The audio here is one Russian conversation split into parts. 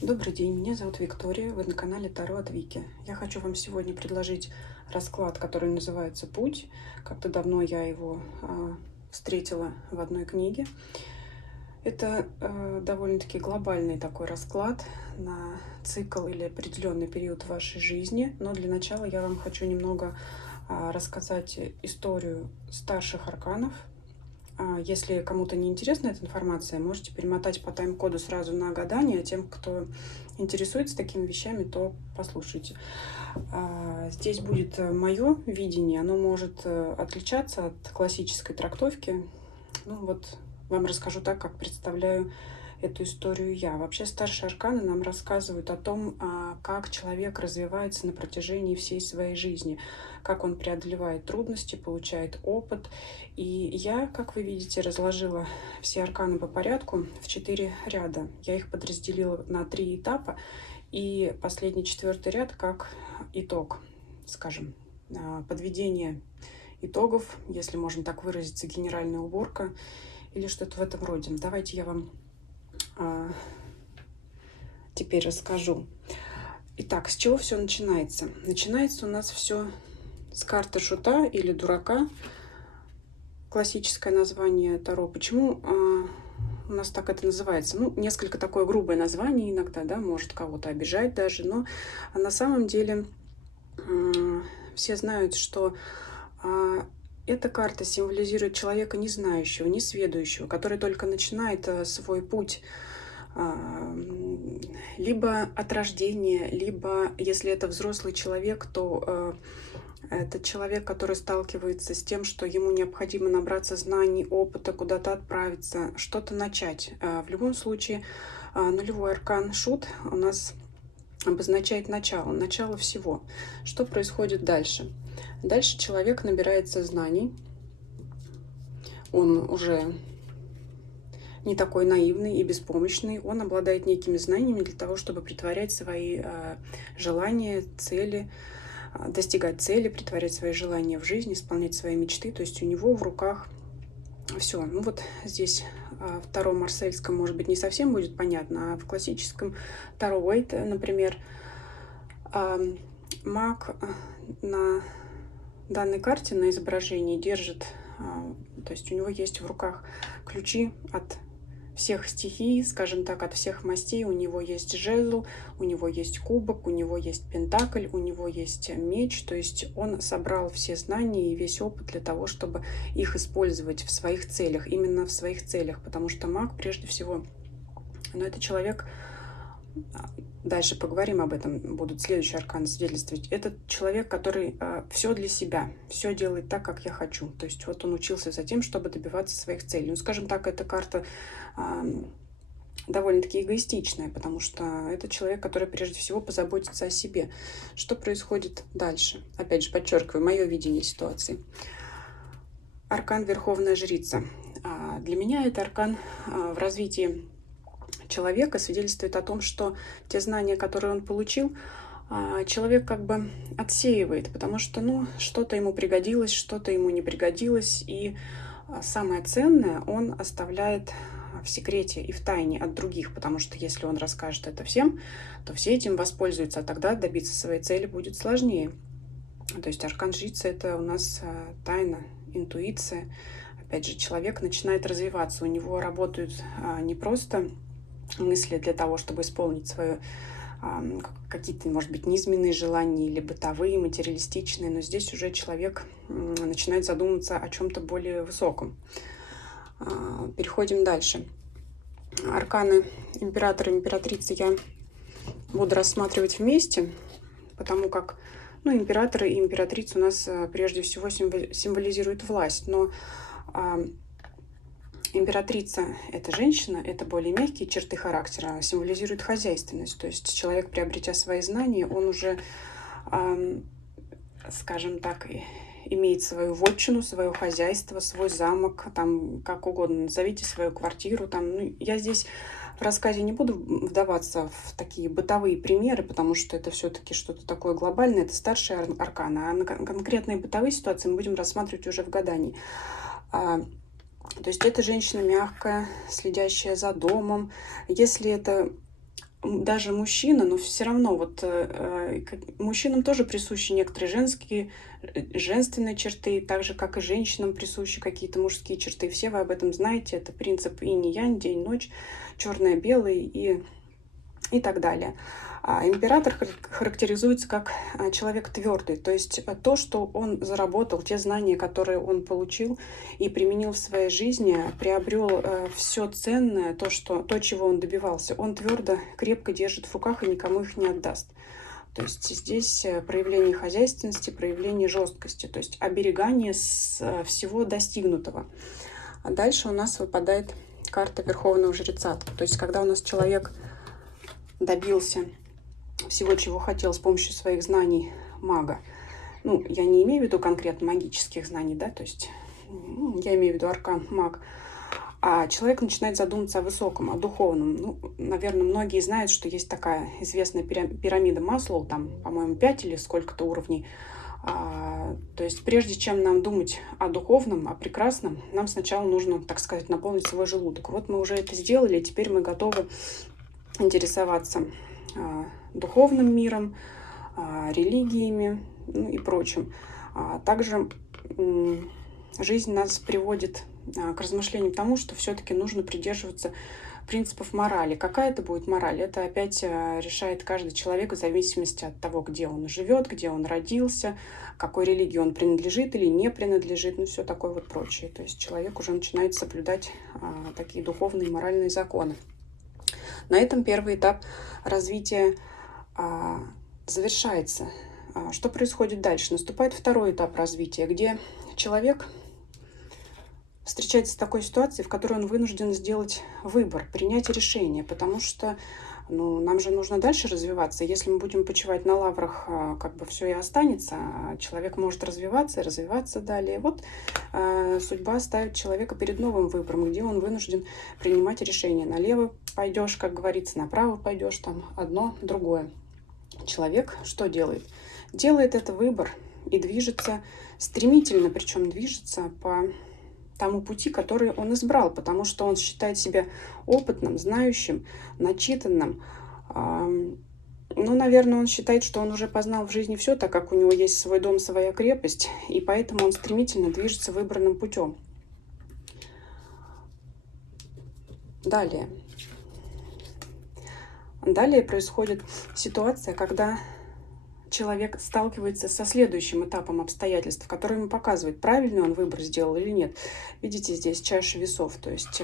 Добрый день, меня зовут Виктория, вы на канале Таро от Вики. Я хочу вам сегодня предложить расклад, который называется «Путь». Как-то давно я его встретила в одной книге. Это довольно-таки глобальный такой расклад на цикл или определенный период вашей жизни. Но для начала я вам хочу немного рассказать историю старших арканов. Если кому-то не интересна эта информация, можете перемотать по тайм-коду сразу на гадание. Тем, кто интересуется такими вещами, то послушайте. Здесь будет мое видение. Оно может отличаться от классической трактовки. Ну вот вам расскажу так, как представляю эту историю я. Вообще старшие арканы нам рассказывают о том, как человек развивается на протяжении всей своей жизни, как он преодолевает трудности, получает опыт. И я, как вы видите, разложила все арканы по порядку в 4 ряда. Я их подразделила на 3 этапа. И последний четвертый ряд как итог, скажем, подведение итогов, если можно так выразиться, генеральная уборка или что-то в этом роде. Давайте я вам теперь расскажу. Итак, с чего все начинается? Начинается у нас все с карты шута или дурака. Классическое название Таро. Почему у нас так это называется? Ну, несколько такое грубое название иногда, да, может кого-то обижать даже, но на самом деле все знают, что эта карта символизирует человека не знающего, не сведущего, который только начинает свой путь либо от рождения, либо, если это взрослый человек, то это человек, который сталкивается с тем, что ему необходимо набраться знаний, опыта, куда-то отправиться, что-то начать. В любом случае, нулевой аркан шут у нас обозначает начало всего. Что происходит дальше? Дальше человек набирается знаний, он уже не такой наивный и беспомощный, он обладает некими знаниями для того, чтобы притворять свои желания, цели, достигать цели, притворять свои желания в жизнь, исполнять свои мечты. То есть у него в руках все. Ну вот здесь в Таро марсельском, может быть, не совсем будет понятно, а в классическом Таро Уэйт, например, маг на данной карте, на изображении держит, то есть у него есть в руках ключи от всех стихий, скажем так, от всех мастей. У него есть жезл, у него есть кубок, у него есть пентакль, у него есть меч. То есть он собрал все знания и весь опыт для того, чтобы их использовать в своих целях, именно в своих целях. Потому что маг, прежде всего, но это человек, дальше поговорим об этом, будут следующие арканы свидетельствовать. Это человек, который все для себя, все делает так, как я хочу. То есть вот он учился за тем, чтобы добиваться своих целей. Ну, скажем так, эта карта довольно-таки эгоистичная, потому что это человек, который прежде всего позаботится о себе. Что происходит дальше? Опять же, подчеркиваю, мое видение ситуации. Аркан Верховная Жрица. Для меня это аркан в развитии человека свидетельствует о том, что те знания, которые он получил, человек как бы отсеивает, потому что, ну, что-то ему пригодилось, что-то ему не пригодилось, и самое ценное он оставляет в секрете и в тайне от других, потому что если он расскажет это всем, то все этим воспользуются, а тогда добиться своей цели будет сложнее. То есть аркан жрицы — это у нас тайна, интуиция. Опять же, человек начинает развиваться, у него работают не просто мысли для того, чтобы исполнить свое какие-то, может быть, низменные желания или бытовые, материалистичные, но здесь уже человек начинает задумываться о чем-то более высоком. Переходим дальше. Арканы императора и императрицы я буду рассматривать вместе, потому как, ну, император и императрица у нас прежде всего символизируют власть, но императрица — это женщина, это более мягкие черты характера, символизирует хозяйственность. То есть человек, приобретя свои знания, он уже, скажем так, имеет свою вотчину, свое хозяйство, свой замок, там, как угодно, назовите свою квартиру. Там. Ну, я здесь в рассказе не буду вдаваться в такие бытовые примеры, потому что это все-таки что-то такое глобальное, это старшие арканы, а на конкретные бытовые ситуации мы будем рассматривать уже в гадании. То есть это женщина мягкая, следящая за домом. Если это даже мужчина, но все равно вот мужчинам тоже присущи некоторые женственные черты, так же, как и женщинам присущи какие-то мужские черты. Все вы об этом знаете. Это принцип инь-янь, день-ночь, черное-белое и так далее. Император характеризуется как человек твердый, то есть то, что он заработал, те знания, которые он получил и применил в своей жизни, приобрел все ценное, то, чего он добивался, он твердо, крепко держит в руках и никому их не отдаст. То есть здесь проявление хозяйственности, проявление жесткости, то есть оберегание всего достигнутого. А дальше у нас выпадает карта Верховного Жреца. То есть когда у нас человек добился всего, чего хотел с помощью своих знаний мага. Ну, я не имею в виду конкретно магических знаний, да, то есть я имею в виду аркан маг. А человек начинает задуматься о высоком, о духовном. Ну, наверное, многие знают, что есть такая известная пирамида Маслоу, там, по-моему, 5 или сколько-то уровней. То есть прежде чем нам думать о духовном, о прекрасном, нам сначала нужно, так сказать, наполнить свой желудок. Вот мы уже это сделали, и теперь мы готовы интересоваться духовным миром, религиями, ну и прочим. Также жизнь нас приводит к размышлению тому, что все-таки нужно придерживаться принципов морали. Какая это будет мораль? Это опять решает каждый человек в зависимости от того, где он живет, где он родился, какой религии он принадлежит или не принадлежит, ну все такое вот прочее. То есть человек уже начинает соблюдать такие духовные моральные законы. На этом первый этап развития завершается. Что происходит дальше? Наступает второй этап развития, где человек встречается с такой ситуацией, в которой он вынужден сделать выбор, принять решение, потому что нам же нужно дальше развиваться. Если мы будем почивать на лаврах, как бы все и останется. Человек может развиваться и развиваться далее. Вот судьба ставит человека перед новым выбором, где он вынужден принимать решение. Налево пойдешь, как говорится, направо пойдешь, там одно, другое. Человек что делает? Делает этот выбор и движется стремительно, причем движется по тому пути, который он избрал, потому что он считает себя опытным, знающим, начитанным. Наверное, он считает, что он уже познал в жизни все, так как у него есть свой дом, своя крепость, и поэтому он стремительно движется выбранным путем. Далее происходит ситуация, когда человек сталкивается со следующим этапом обстоятельств, который ему показывает, правильный он выбор сделал или нет. Видите, здесь чаша весов, то есть,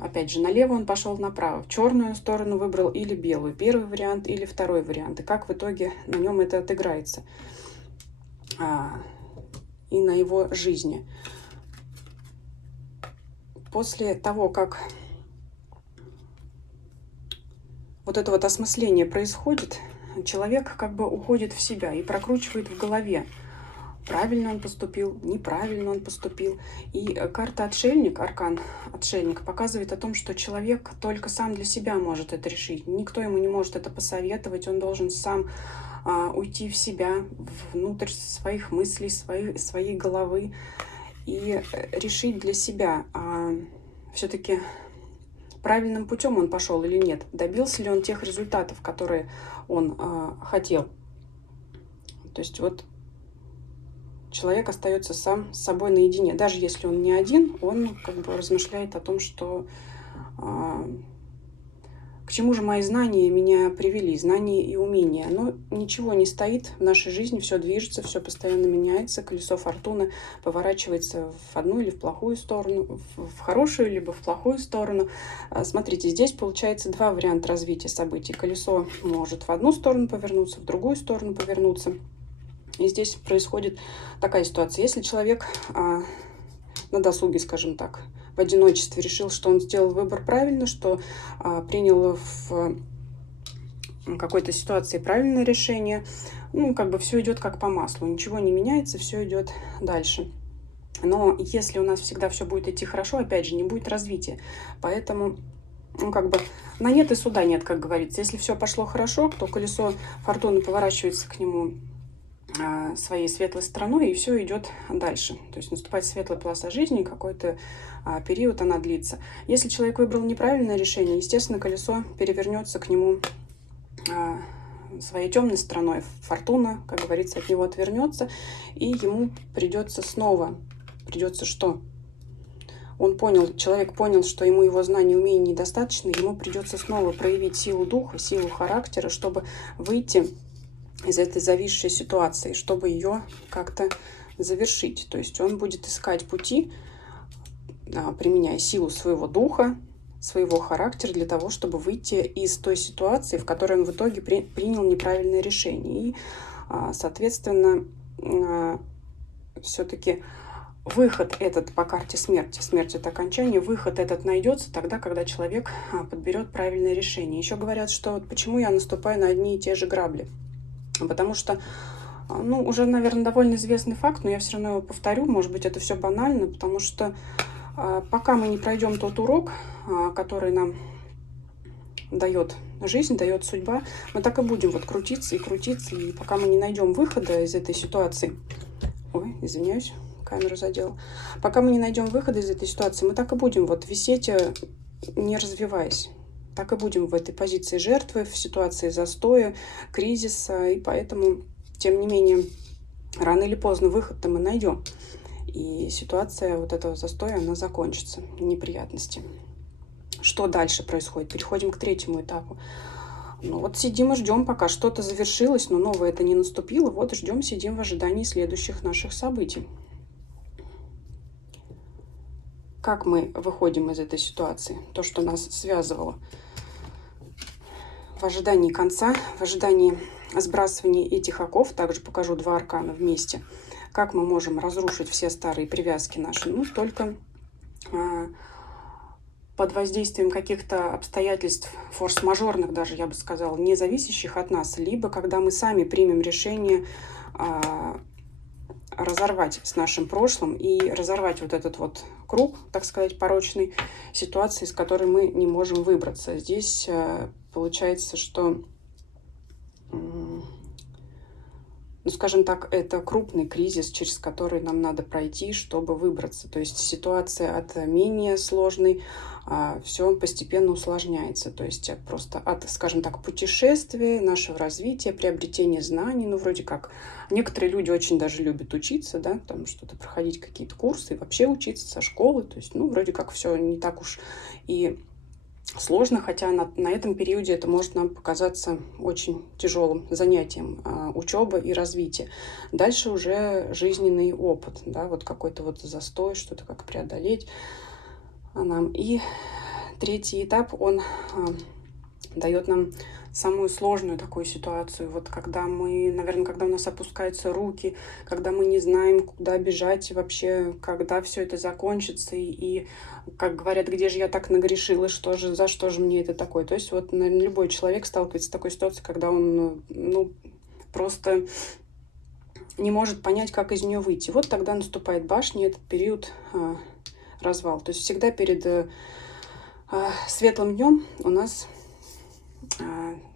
опять же, налево он пошел, направо, в черную сторону выбрал или белую, первый вариант или второй вариант, и как в итоге на нем это отыграется и на его жизни. После того, как вот это вот осмысление происходит, человек как бы уходит в себя и прокручивает в голове, правильно он поступил, неправильно он поступил. И карта отшельник, аркан отшельник, показывает о том, что человек только сам для себя может это решить. Никто ему не может это посоветовать, он должен сам уйти в себя, внутрь своих мыслей, своей головы и решить для себя, все-таки правильным путем он пошел или нет, добился ли он тех результатов, которые он хотел. То есть вот человек остается сам с собой наедине. Даже если он не один, он как бы размышляет о том, что к чему же мои знания меня привели, знания и умения. Но ничего не стоит в нашей жизни, все движется, все постоянно меняется. Колесо фортуны поворачивается в одну или в плохую сторону, в хорошую либо в плохую сторону. Смотрите, здесь получается два варианта развития событий. Колесо может в одну сторону повернуться, в другую сторону повернуться. И здесь происходит такая ситуация. Если человек на досуге, скажем так, в одиночестве решил, что он сделал выбор правильно, что принял в какой-то ситуации правильное решение, как бы все идет как по маслу, ничего не меняется, все идет дальше. Но если у нас всегда все будет идти хорошо, опять же, не будет развития. Поэтому как бы на нет и суда нет, как говорится. Если все пошло хорошо, то колесо фортуны поворачивается к нему своей светлой стороной, и все идет дальше. То есть наступает светлая полоса жизни, какой-то период она длится. Если человек выбрал неправильное решение, естественно, колесо перевернется к нему своей темной стороной. Фортуна, как говорится, от него отвернется, и ему придется что? Человек понял, что ему его знаний и умений недостаточно, ему придется снова проявить силу духа, силу характера, чтобы выйти из этой зависшей ситуации, чтобы ее как-то завершить. То есть он будет искать пути, применяя силу своего духа, своего характера для того, чтобы выйти из той ситуации, в которой он в итоге принял неправильное решение. И, соответственно, все-таки выход этот по карте смерти, смерть — это окончание, выход этот найдется тогда, когда человек подберет правильное решение. Еще говорят, что вот почему я наступаю на одни и те же грабли. Потому что, уже, наверное, довольно известный факт, но я все равно его повторю, может быть, это все банально, потому что пока мы не пройдем тот урок, который нам дает жизнь, дает судьба, мы так и будем вот крутиться, и пока мы не найдем выхода из этой ситуации. Ой, извиняюсь, камеру задела. Пока мы не найдем выхода из этой ситуации, мы так и будем вот висеть, не развиваясь. Так и будем в этой позиции жертвы, в ситуации застоя, кризиса, и поэтому, тем не менее, рано или поздно выход-то мы найдем. И ситуация вот этого застоя, она закончится, неприятности. Что дальше происходит? Переходим к третьему этапу. Вот сидим и ждем, пока что-то завершилось, но новое это не наступило. Вот ждем, сидим в ожидании следующих наших событий. Как мы выходим из этой ситуации? То, что нас связывало. В ожидании конца, в ожидании сбрасывания этих оков, также покажу 2 аркана вместе. Как мы можем разрушить все старые привязки наши? Только под воздействием каких-то обстоятельств, форс-мажорных даже, я бы сказала, не зависящих от нас, либо когда мы сами примем решение разорвать с нашим прошлым и разорвать вот этот вот круг, так сказать, порочной ситуации, из которой мы не можем выбраться. Здесь получается, что, скажем так, это крупный кризис, через который нам надо пройти, чтобы выбраться. То есть ситуация от менее сложной все постепенно усложняется. То есть просто от, скажем так, путешествия, нашего развития, приобретения знаний. Вроде как некоторые люди очень даже любят учиться, да, там что-то проходить, какие-то курсы, и вообще учиться со школы. То есть, вроде как все не так уж и сложно, хотя на этом периоде это может нам показаться очень тяжелым занятием, учеба и развитие. Дальше уже жизненный опыт, да, вот какой-то вот застой, что-то как преодолеть нам. И третий этап, он дает нам самую сложную такую ситуацию. Вот когда когда у нас опускаются руки, когда мы не знаем, куда бежать вообще, когда все это закончится, и как говорят, где же я так нагрешила, за что же мне это такое. То есть вот, наверное, любой человек сталкивается с такой ситуацией, когда он, просто не может понять, как из нее выйти. Вот тогда наступает башня, этот период развал. То есть всегда перед светлым днем у нас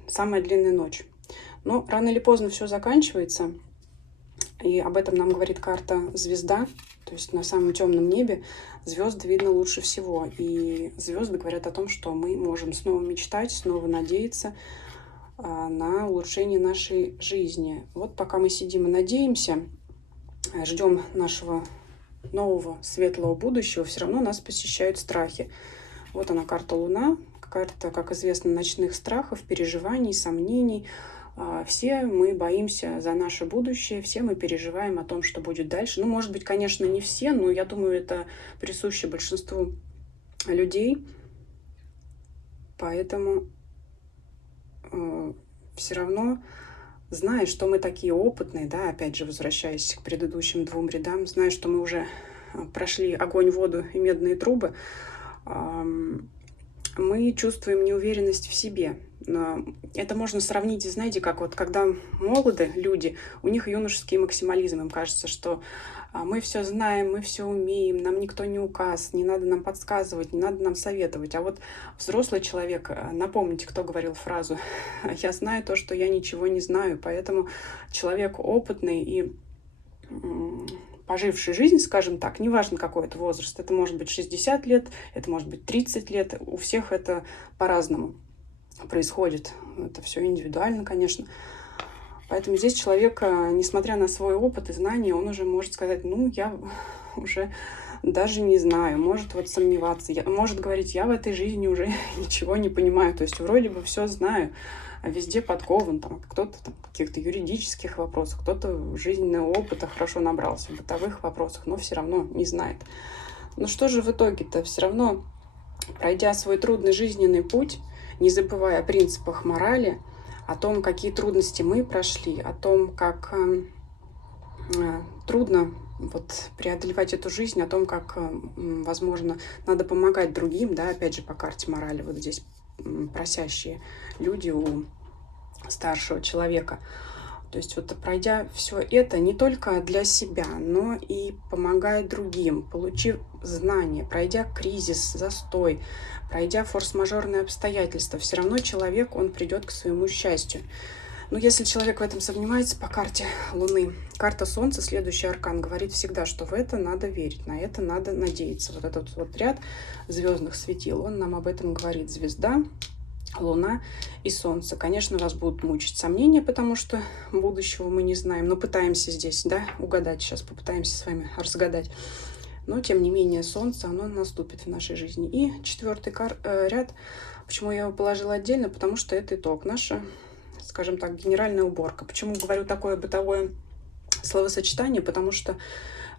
самая длинная ночь. Но рано или поздно все заканчивается, и об этом нам говорит карта звезда. То есть на самом темном небе звезды видно лучше всего. И звезды говорят о том, что мы можем снова мечтать, снова надеяться на улучшение нашей жизни. Вот пока мы сидим и надеемся, ждем нашего нового светлого будущего, все равно нас посещают страхи. Вот она, карта Луна, карта, как известно, ночных страхов, переживаний, сомнений. Все мы боимся за наше будущее, все мы переживаем о том, что будет дальше. Может быть, конечно, не все, но я думаю, это присуще большинству людей. Поэтому все равно, зная, что мы такие опытные, да, опять же, возвращаясь к предыдущим 2 рядам, зная, что мы уже прошли огонь, воду и медные трубы, мы чувствуем неуверенность в себе. Это можно сравнить, знаете, как вот когда молоды люди, у них юношеский максимализм, им кажется, что Мы все знаем, мы все умеем, нам никто не указ, не надо нам подсказывать, не надо нам советовать. А вот взрослый человек, напомните, кто говорил фразу: «Я знаю то, что я ничего не знаю». Поэтому человек опытный и поживший жизнь, скажем так, неважно какой это возраст, это может быть 60 лет, это может быть 30 лет, у всех это по-разному происходит. Это все индивидуально, конечно. Поэтому здесь человек, несмотря на свой опыт и знания, он уже может сказать: ну, я уже даже не знаю, может вот сомневаться, может говорить: я в этой жизни уже ничего не понимаю. То есть вроде бы все знаю, а везде подкован, там кто-то там в каких-то юридических вопросах, кто-то жизненного опыта хорошо набрался, в бытовых вопросах, но все равно не знает. Ну что же в итоге-то? Все равно, пройдя свой трудный жизненный путь, не забывая о принципах морали, о том, какие трудности мы прошли, о том, как трудно вот преодолевать эту жизнь, о том, как, возможно, надо помогать другим, да, опять же, по карте морали, вот здесь просящие люди у старшего человека. То есть вот пройдя все это не только для себя, но и помогая другим, получив знания, пройдя кризис, застой, пройдя форс-мажорные обстоятельства, все равно человек, он придет к своему счастью. Но если человек в этом сомневается по карте Луны, карта Солнца, следующий аркан, говорит всегда, что в это надо верить, на это надо надеяться. Вот этот вот ряд звездных светил, он нам об этом говорит. Звезда, Луна и Солнце. Конечно, вас будут мучить сомнения, потому что будущего мы не знаем, но пытаемся здесь, да, угадать. Сейчас попытаемся с вами разгадать. Но, тем не менее, Солнце, оно наступит в нашей жизни. И четвертый ряд, почему я его положила отдельно, потому что это итог, наша, скажем так, генеральная уборка. Почему говорю такое бытовое словосочетание? Потому что,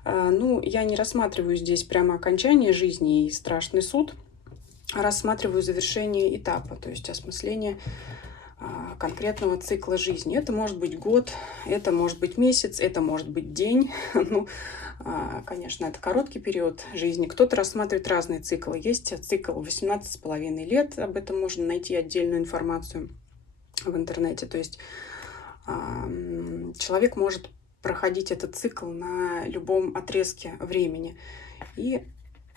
ну, я не рассматриваю здесь прямо окончание жизни и страшный суд, а рассматриваю завершение этапа, то есть осмысление конкретного цикла жизни. Это может быть год, это может быть месяц, это может быть день. Ну, конечно, это короткий период жизни. Кто-то рассматривает разные циклы. Есть цикл 18,5 лет, об этом можно найти отдельную информацию в интернете. То есть человек может проходить этот цикл на любом отрезке времени. И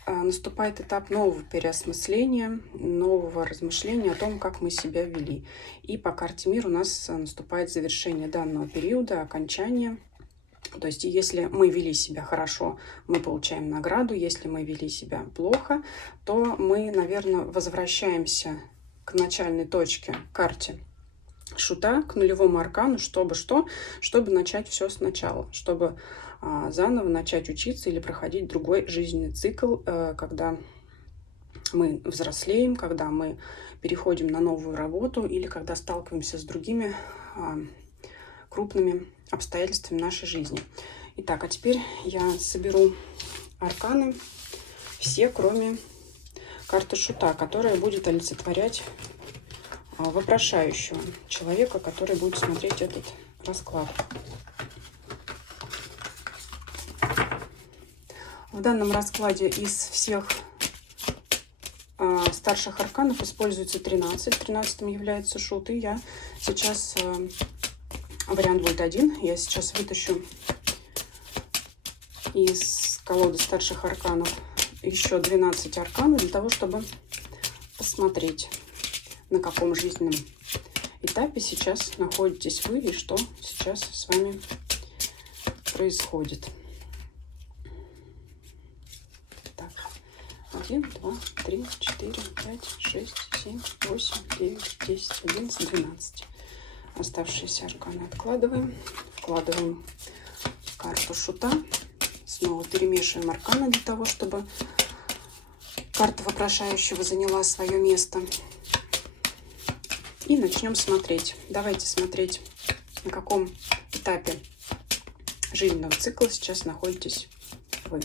наступает этап нового переосмысления, нового размышления о том, как мы себя вели. И по карте мир у нас наступает завершение данного периода, окончание. То есть если мы вели себя хорошо, мы получаем награду. Если мы вели себя плохо, то мы, наверное, возвращаемся к начальной точке, карте Шута, к нулевому аркану, чтобы начать все сначала, чтобы заново начать учиться или проходить другой жизненный цикл, когда мы взрослеем, когда мы переходим на новую работу или когда сталкиваемся с другими крупными обстоятельствами нашей жизни. Итак, а теперь я соберу арканы, все, кроме карты Шута, которая будет олицетворять вопрошающего человека, который будет смотреть этот расклад. В данном раскладе из всех старших арканов используется 13. 13 является Шут. И я сейчас, вариант будет один, я сейчас вытащу из колоды старших арканов еще 12 арканов для того, чтобы посмотреть, на каком жизненном этапе сейчас находитесь вы и что сейчас с вами происходит. Так, 1, 2, 3, 4, 5, 6, 7, 8, 9, 10, 11, 12. Оставшиеся арканы откладываем. Вкладываем карту Шута. Снова перемешиваем арканы для того, чтобы карта вопрошающего заняла свое место. И начнем смотреть. Давайте смотреть, на каком этапе жизненного цикла сейчас находитесь вы.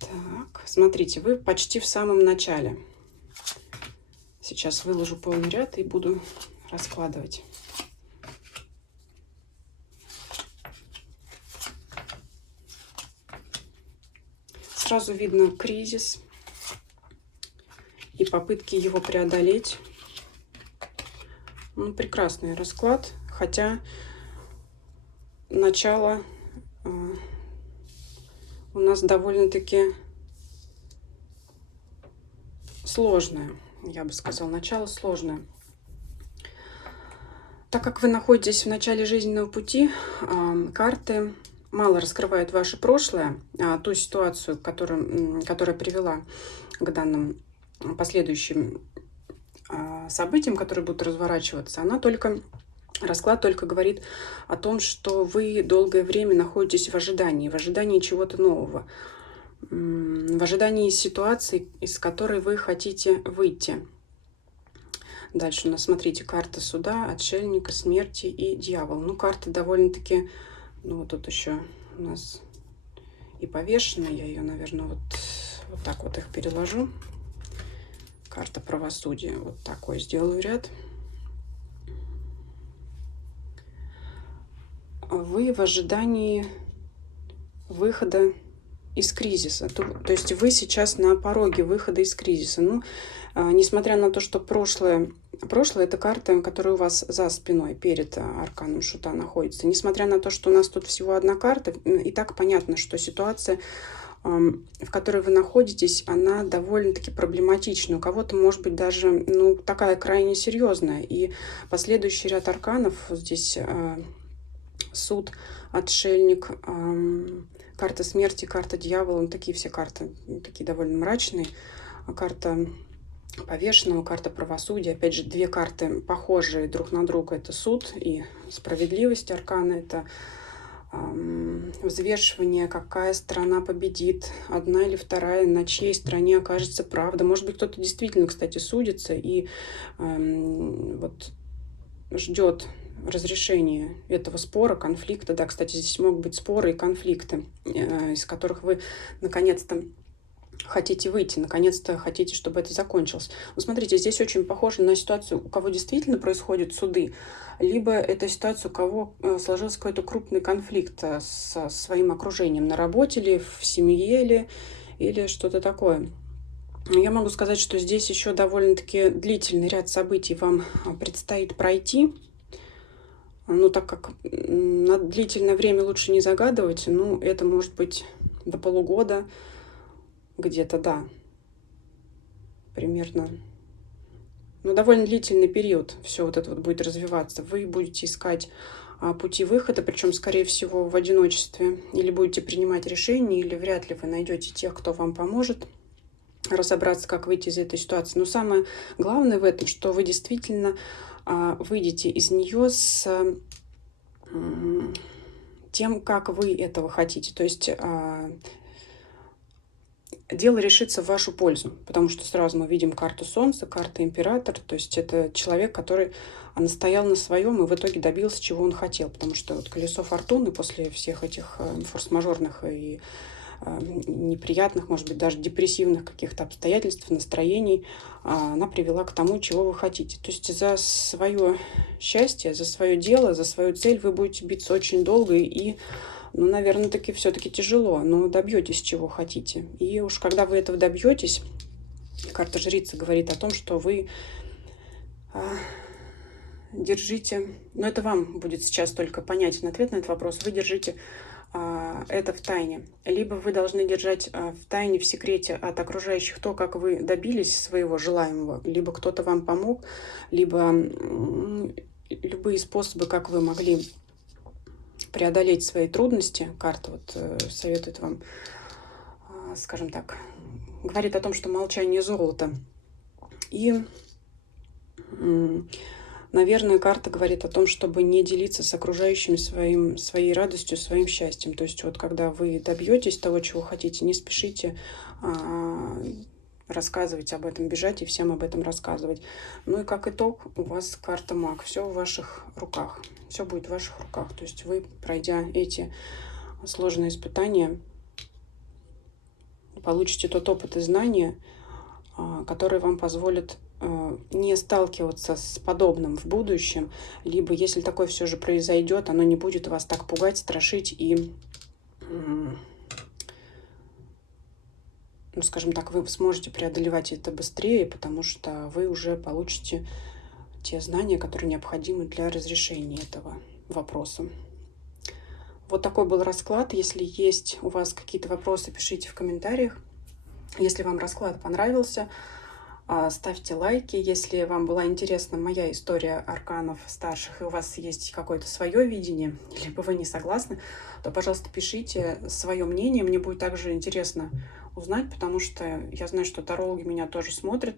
Так, смотрите, вы почти в самом начале. Сейчас выложу полный ряд и буду раскладывать. Сразу видно кризис и попытки его преодолеть. Ну, прекрасный расклад, хотя, начало у нас довольно-таки сложное, я бы сказала, начало сложное. Так как вы находитесь в начале жизненного пути, карты мало раскрывают ваше прошлое, ту ситуацию, которая привела к данным последующим событиям, которые будут разворачиваться. Расклад только говорит о том, что вы долгое время находитесь в ожидании чего-то нового, в ожидании ситуации, из которой вы хотите выйти. Дальше у нас, смотрите, карта суда, отшельника, смерти и дьявол. Ну, карты довольно-таки, ну, вот тут еще у нас и повешенная. Я ее, наверное, вот так вот их переложу. Карта правосудия. Вот такой сделаю ряд. Вы в ожидании выхода из кризиса. То есть вы сейчас на пороге выхода из кризиса. Ну, несмотря на то, что прошлое это карта, которая у вас за спиной, перед арканом шута находится. Несмотря на то, что у нас тут всего одна карта, и так понятно, что ситуация, в которой вы находитесь, она довольно-таки проблематична. У кого-то, может быть, даже, ну, такая крайне серьезная. И последующий ряд арканов, вот здесь суд, отшельник, карта смерти, карта дьявола, ну, такие все карты, такие довольно мрачные. Карта повешенного, карта правосудия. Опять же, две карты похожие друг на друга. Это суд и справедливость аркана. Это взвешивание, какая сторона победит, одна или вторая, на чьей стороне окажется правда. Может быть, кто-то действительно, кстати, судится и вот ждет разрешения этого спора, конфликта. Да, кстати, здесь могут быть споры и конфликты, из которых вы наконец-то хотите выйти, наконец-то хотите, чтобы это закончилось. Ну, смотрите, здесь очень похоже на ситуацию, у кого действительно происходят суды, либо это ситуация, у кого сложился какой-то крупный конфликт со своим окружением на работе или в семье, или что-то такое. Я могу сказать, что здесь еще довольно-таки длительный ряд событий вам предстоит пройти. Ну, так как на длительное время лучше не загадывать, ну, это может быть до полугода, где-то, да, примерно. Ну, довольно длительный период все вот это вот будет развиваться. Вы будете искать пути выхода, причем, скорее всего, в одиночестве. Или будете принимать решения, или вряд ли вы найдете тех, кто вам поможет разобраться, как выйти из этой ситуации. Но самое главное в этом, что вы действительно выйдете из нее с тем, как вы этого хотите. То есть дело решится в вашу пользу, потому что сразу мы видим карту Солнца, карта Император, то есть это человек, который настоял на своем и в итоге добился, чего он хотел, потому что вот колесо фортуны после всех этих форс-мажорных и неприятных, может быть, даже депрессивных каких-то обстоятельств, настроений, она привела к тому, чего вы хотите. То есть за свое счастье, за свое дело, за свою цель вы будете биться очень долго и, ну, наверное, таки все-таки тяжело, но добьетесь, чего хотите. И уж когда вы этого добьетесь, карта Жрица говорит о том, что вы держите, но это вам будет сейчас только понятен ответ на этот вопрос, вы держите это в тайне. Либо вы должны держать в тайне, в секрете от окружающих то, как вы добились своего желаемого, либо кто-то вам помог, либо любые способы, как вы могли преодолеть свои трудности. Карта вот советует вам, скажем так, говорит о том, что молчание золото. И, наверное, карта говорит о том, чтобы не делиться с окружающими своей радостью, своим счастьем. То есть вот когда вы добьетесь того, чего хотите, не спешите рассказывать об этом, бежать и всем об этом рассказывать. Ну и как итог, у вас карта Маг. Все в ваших руках. Все будет в ваших руках. То есть вы, пройдя эти сложные испытания, получите тот опыт и знания, которые вам позволят не сталкиваться с подобным в будущем, либо если такое все же произойдет, оно не будет вас так пугать, страшить и, ну, скажем так, вы сможете преодолевать это быстрее, потому что вы уже получите те знания, которые необходимы для разрешения этого вопроса. Вот такой был расклад. Если есть у вас какие-то вопросы, пишите в комментариях. Если вам расклад понравился, ставьте лайки. Если вам была интересна моя история арканов старших, и у вас есть какое-то свое видение, либо вы не согласны, то, пожалуйста, пишите свое мнение. Мне будет также интересно узнать, потому что я знаю, что тарологи меня тоже смотрят.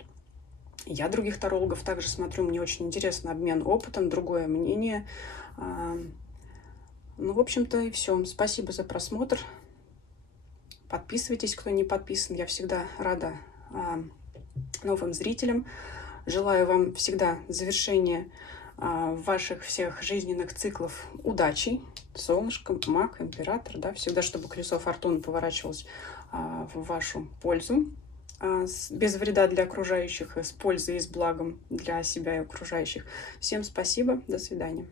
Я других тарологов также смотрю. Мне очень интересно обмен опытом, другое мнение. Ну, в общем-то, и все. Спасибо за просмотр. Подписывайтесь, кто не подписан. Я всегда рада новым зрителям. Желаю вам всегда завершения ваших всех жизненных циклов удачи. Солнышко, маг, император, да, всегда, чтобы колесо фортуны поворачивалось в вашу пользу, без вреда для окружающих, с пользой и с благом для себя и окружающих. Всем спасибо, до свидания.